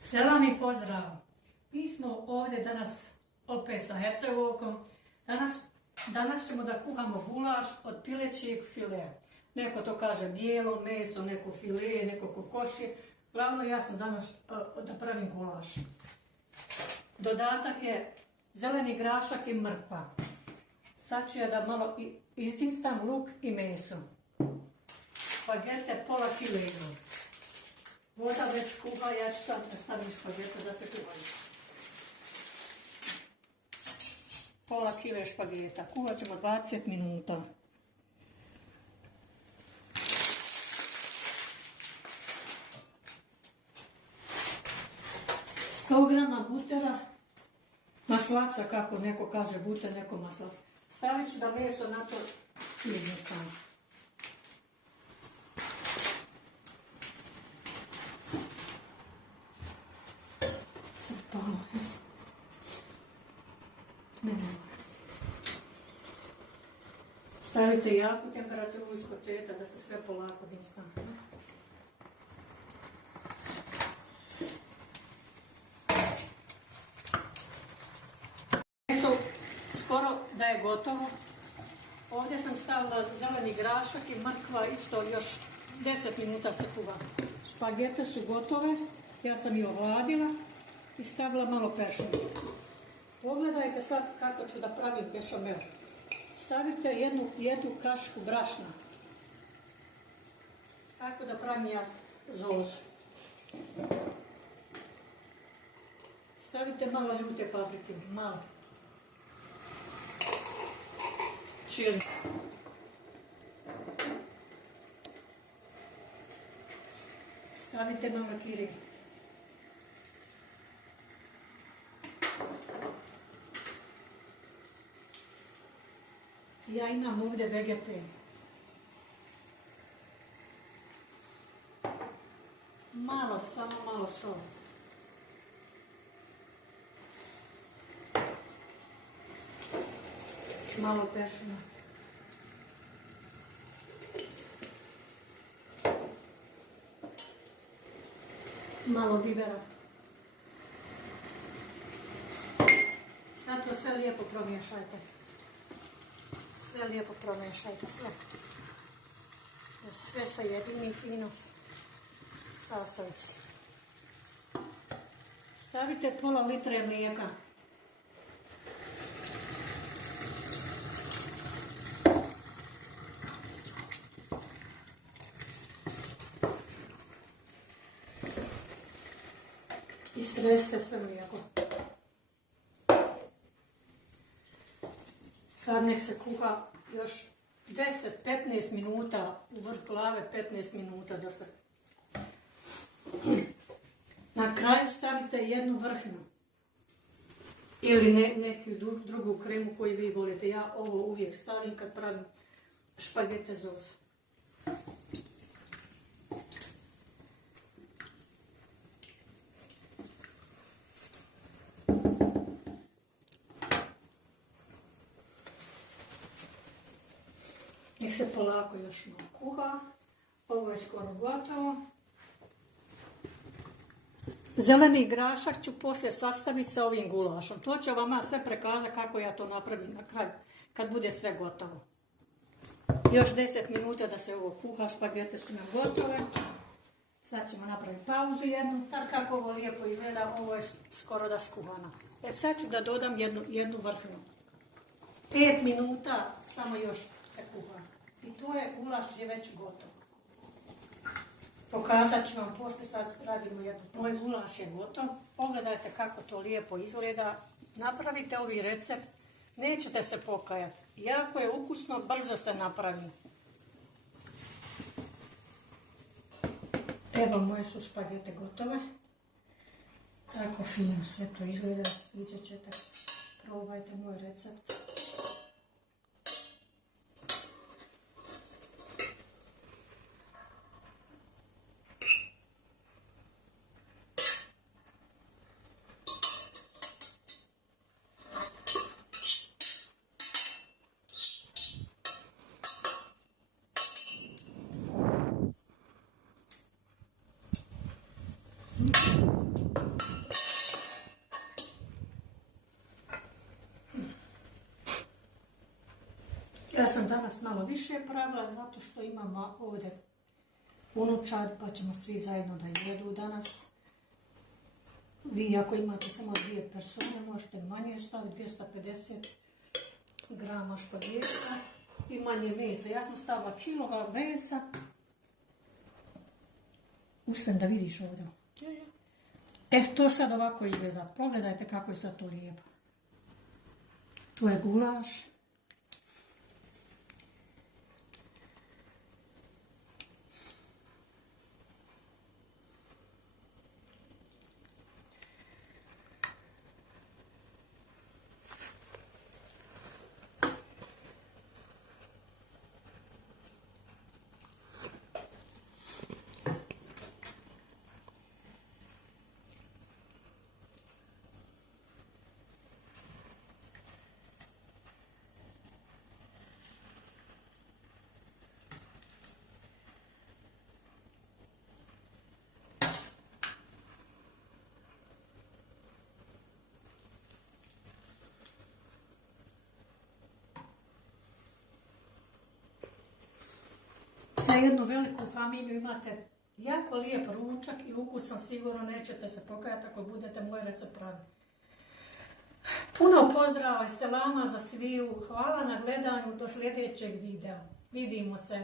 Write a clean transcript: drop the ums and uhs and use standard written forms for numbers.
Selam i pozdrav! Mi smo ovdje danas opet sa Hercegovkom. Danas ćemo da kuhamo gulaš od pilećeg filea. Neko to kaže bijelo meso, neko file, neko kokošje. Glavno ja sam danas da pravim gulaš. Dodatak je zeleni grašak i mrkva. Sad ću ja da malo izdinstam luk i meso. Špagete pola kilego. Voda već kuha, ja ću sad staviti špagete da se kuhaju. Pola kile špageta. Kuhat ćemo 20 minuta. Sto grama butera, maslaca, kako neko kaže buter, neko maslac. Stavit ću da meso na to izne stavim. Sad palo, jes. Ne. Stavite jaku temperaturu iz početka da se sve polako dinsta. Meso skoro da je gotovo. Ovdje sam stavila zeleni grašak i mrkva, isto još 10 minuta se kuha. Špagete su gotove, ja sam ih ohladila i stavila malo pešuna. Pogledajte sad kako ću da pravim bešamel. Stavite jednu kašku brašna. Kako da pravim ja zozu. Stavite malo ljute paprike, malo. Čili. Stavite malo kiri. Ja imam ovdje vegete. Malo, samo malo sol. Malo pešuna. Malo bibera. Sad to sve lijepo promiješajte. Sve lijepo promiješajte, sve. Sve se jedini fino sastojići. Stavite pola litre mlijeka. Istresite sve mlijeko. Sad nek se kuha još 10-15 minuta, u vrh glave 15 minuta da se... Na kraju stavite jednu vrhnju. Ili neku drugu kremu koju vi volite. Ja ovo uvijek stavim kad pravim špagete zozu. Nek se polako još malo kuha. Ovo je skoro gotovo. Zeleni grašak ću poslije sastaviti sa ovim gulašom. To ću vama sve prikazati kako ja to napravim na kraju, kad bude sve gotovo. Još 10 minuta da se ovo kuha, špagete su nam gotove. Sad ćemo napraviti pauzu jednu. Tad kako ovo lijepo izgleda, ovo je skoro da skuhano. Sad ću da dodam jednu vrhnju. 5 minuta samo još se kuha. I to je gulaš je već gotov. Pokazat ću vam poslije, sad radimo jednu. Moj gulaš je gotov. Pogledajte kako to lijepo izgleda. Napravite ovi recept. Nećete se pokajati. Jako je ukusno, brzo se napravi. Evo moje su špagete gotove. Tako fino sve to izgleda. Vidjet ćete. Probajte moj recept. sam danas malo više pravila zato što imam ovdje unučad pa ćemo svi zajedno da jedu danas. Vi ako imate samo 2 persone možete manje staviti 250 grama špageta i manje mesa. Ja sam stavila kilogram mesa. Ustanem da vidiš ovdje. To sad ovako izgleda. Pogledajte kako je sad to lijepo. To je gulaš. Za jednu veliku familiju imate jako lijep ručak i ukusan, sigurno nećete se pokajati ako budete moj recept praviti. Puno pozdrava i selama za sviju, hvala na gledanju, do sljedećeg videa. Vidimo se.